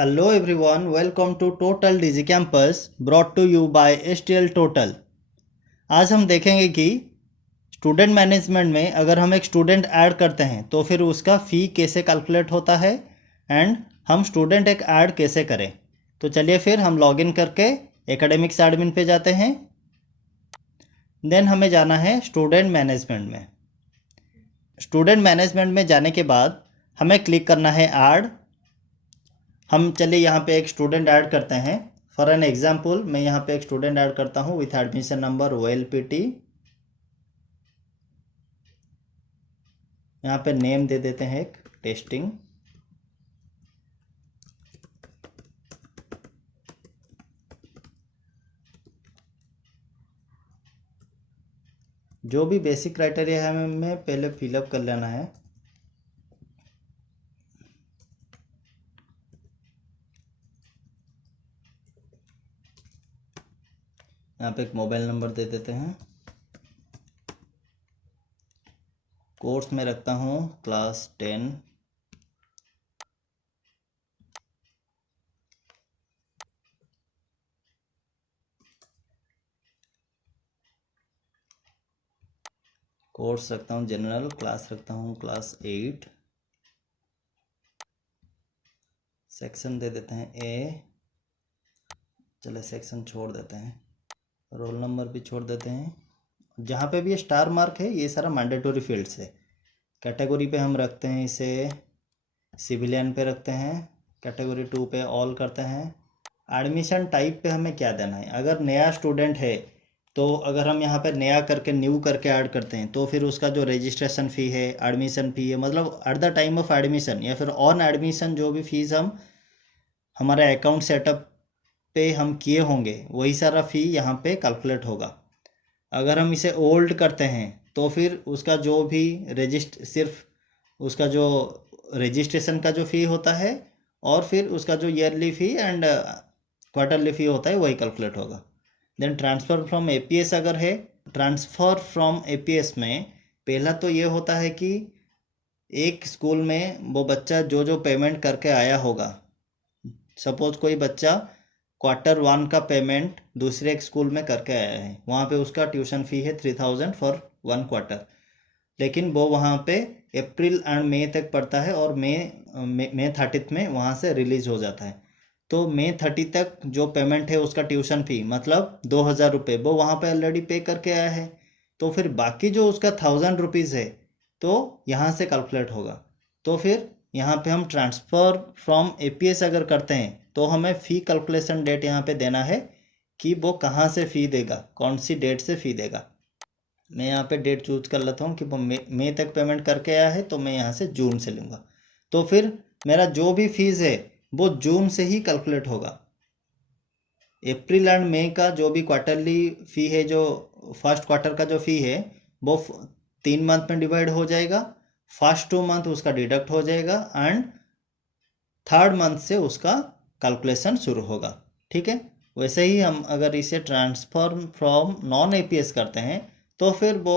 Hello everyone, welcome to Total Digi Campus brought to you by STL Total। आज हम देखेंगे कि student management में अगर हम एक स्टूडेंट ऐड करते हैं तो फिर उसका फ़ी कैसे कैलकुलेट होता है एंड हम स्टूडेंट एक ऐड कैसे करें। तो चलिए फिर हम लॉगिन करके एकेडमिक्स एडमिन पे जाते हैं। देन हमें जाना है स्टूडेंट मैनेजमेंट में। स्टूडेंट मैनेजमेंट में जाने के बाद हमें क्लिक करना है ऐड। हम चलिए यहाँ पे एक स्टूडेंट ऐड करते हैं। फॉर एन एग्जाम्पल मैं यहाँ पे एक स्टूडेंट ऐड करता हूँ विथ एडमिशन नंबर OLPT। यहाँ पे नेम दे देते हैं एक टेस्टिंग। जो भी बेसिक क्राइटेरिया है हमें पहले फिलअप कर लेना है। यहाँ पे एक मोबाइल नंबर दे देते हैं। कोर्स में रखता हूँ क्लास 10। कोर्स रखता हूँ जनरल, क्लास रखता हूँ क्लास 8। सेक्शन दे देते हैं A। चले सेक्शन छोड़ देते हैं, रोल नंबर भी छोड़ देते हैं। जहाँ पे भी ये स्टार मार्क है ये सारा मैंडेटरी फील्ड्स है। कैटेगरी पे हम रखते हैं इसे सिविलियन पे रखते हैं। कैटेगरी 2 पे ऑल करते हैं। एडमिशन टाइप पे हमें क्या देना है। अगर नया स्टूडेंट है तो अगर हम यहाँ पे नया करके न्यू करके ऐड करते हैं तो फिर उसका जो रजिस्ट्रेशन फ़ी है, एडमिशन फ़ी है, मतलब at the time of admission या फिर ऑन एडमिशन जो भी फीस हम हमारे अकाउंट सेटअप पे हम किए होंगे वही सारा फ़ी यहाँ पे कैलकुलेट होगा। अगर हम इसे ओल्ड करते हैं तो फिर उसका जो भी सिर्फ उसका जो रजिस्ट्रेशन का जो फ़ी होता है और फिर उसका जो ईयरली फ़ी एंड क्वार्टरली फ़ी होता है वही कैलकुलेट होगा। देन ट्रांसफ़र फ्रॉम APS अगर है, ट्रांसफ़र फ्रॉम APS में पहला तो ये होता है कि एक स्कूल में वो बच्चा जो जो पेमेंट करके आया होगा, सपोज कोई बच्चा Q1 का पेमेंट दूसरे एक स्कूल में करके आया है, वहाँ पे उसका ट्यूशन फ़ी है 3000 फॉर 1 क्वार्टर, लेकिन वो वहाँ पे अप्रैल एंड मई तक पड़ता है और मई 30 में वहाँ से रिलीज़ हो जाता है। तो मई 30 तक जो पेमेंट है उसका ट्यूशन फ़ी मतलब 2000 रुपये वो वहाँ पे ऑलरेडी पे करके आया है। तो फिर बाकी जो उसका 1000 रुपीज़ है तो यहाँ से कैलकुलेट होगा। तो फिर यहाँ पे हम ट्रांसफ़र फ्रॉम APS अगर करते हैं तो हमें फ़ी कैलकुलेशन डेट यहाँ पे देना है कि वो कहाँ से फ़ी देगा, कौन सी डेट से फ़ी देगा। मैं यहाँ पे डेट चूज कर लेता हूँ कि वो मई तक पेमेंट करके आया है तो मैं यहाँ से जून से लूँगा। तो फिर मेरा जो भी फीस है वो जून से ही कैलकुलेट होगा। अप्रैल एंड मई का जो भी क्वार्टरली फ़ी है, जो फर्स्ट क्वार्टर का जो फ़ी है वो 3 मंथ में डिवाइड हो जाएगा। फर्स्ट 2 मंथ उसका डिडक्ट हो जाएगा एंड थर्ड मंथ से उसका कैलकुलेशन शुरू होगा। ठीक है, वैसे ही हम अगर इसे ट्रांसफर फ्रॉम नॉन APS करते हैं तो फिर वो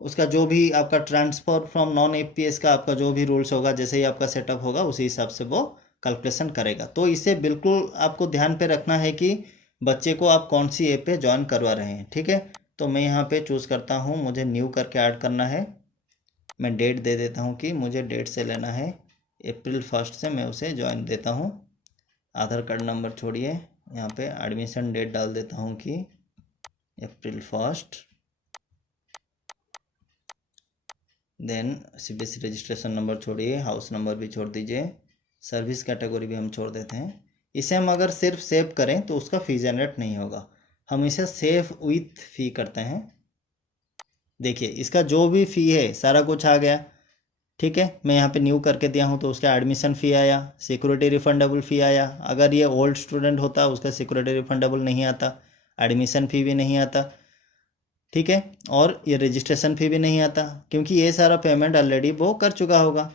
उसका जो भी आपका ट्रांसफ़र फ्रॉम नॉन APS का आपका जो भी रूल्स होगा, जैसे ही आपका सेटअप होगा उसी हिसाब से वो कैलकुलेशन करेगा। तो इसे बिल्कुल आपको ध्यान पे रखना है कि बच्चे को आप कौन सी ऐप पे ज्वाइन करवा रहे हैं। ठीक है, तो मैं यहाँ पे चूज़ करता हूँ, मुझे न्यू करके ऐड करना है। मैं डेट दे देता हूँ कि मुझे डेट से लेना है, अप्रैल 1 से मैं उसे ज्वाइन देता हूँ। आधार कार्ड नंबर छोड़िए, यहाँ पे एडमिशन डेट डाल देता हूँ कि अप्रैल 1। देन CBSE रजिस्ट्रेशन नंबर छोड़िए, हाउस नंबर भी छोड़ दीजिए, सर्विस कैटेगरी भी हम छोड़ देते हैं। इसे हम अगर सिर्फ सेव करें तो उसका फ़ी जनरेट नहीं होगा, हम इसे सेव विथ फ़ी करते हैं। देखिए इसका जो भी फ़ी है सारा कुछ आ गया। ठीक है, मैं यहाँ पे न्यू करके दिया हूँ तो उसका एडमिशन फ़ी आया, सिक्योरिटी रिफंडेबल फ़ी आया। अगर ये ओल्ड स्टूडेंट होता उसका सिक्योरिटी रिफंडेबल नहीं आता, एडमिशन फ़ी भी नहीं आता। ठीक है, और ये रजिस्ट्रेशन फ़ी भी नहीं आता क्योंकि ये सारा पेमेंट ऑलरेडी वो कर चुका होगा।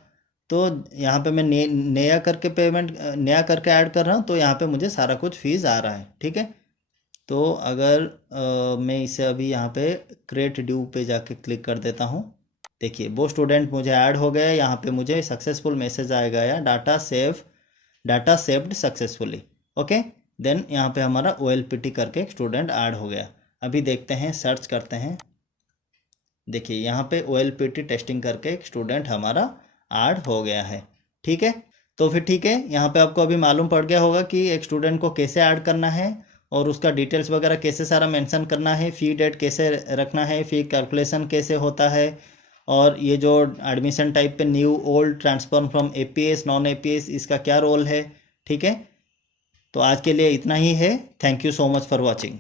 तो यहाँ पे मैं नया करके ऐड कर रहा हूँ तो यहाँ पे मुझे सारा कुछ फीस आ रहा है। ठीक है, तो अगर मैं इसे अभी यहाँ पे क्रिएट ड्यू पे जाके क्लिक कर देता हूँ, देखिए वो स्टूडेंट मुझे ऐड हो गया। यहाँ पे मुझे सक्सेसफुल मैसेज आएगा या data save data saved successfully. Okay, then यहाँ पे हमारा OLPT करके एक स्टूडेंट ऐड हो गया। अभी देखते हैं, सर्च करते हैं, देखिए यहाँ पे OLPT टेस्टिंग करके एक स्टूडेंट हमारा ऐड हो गया है। ठीक है, तो फिर ठीक है, यहाँ पे आपको अभी मालूम पड़ गया होगा कि एक स्टूडेंट को कैसे ऐड करना है और उसका डिटेल्स वगैरह कैसे सारा मेंशन करना है, फ़ी डेट कैसे रखना है, फ़ी कैलकुलेशन कैसे होता है, और ये जो एडमिशन टाइप पे new old transfer from APS non APS इसका क्या रोल है। ठीक है, तो आज के लिए इतना ही है। Thank you so much for watching.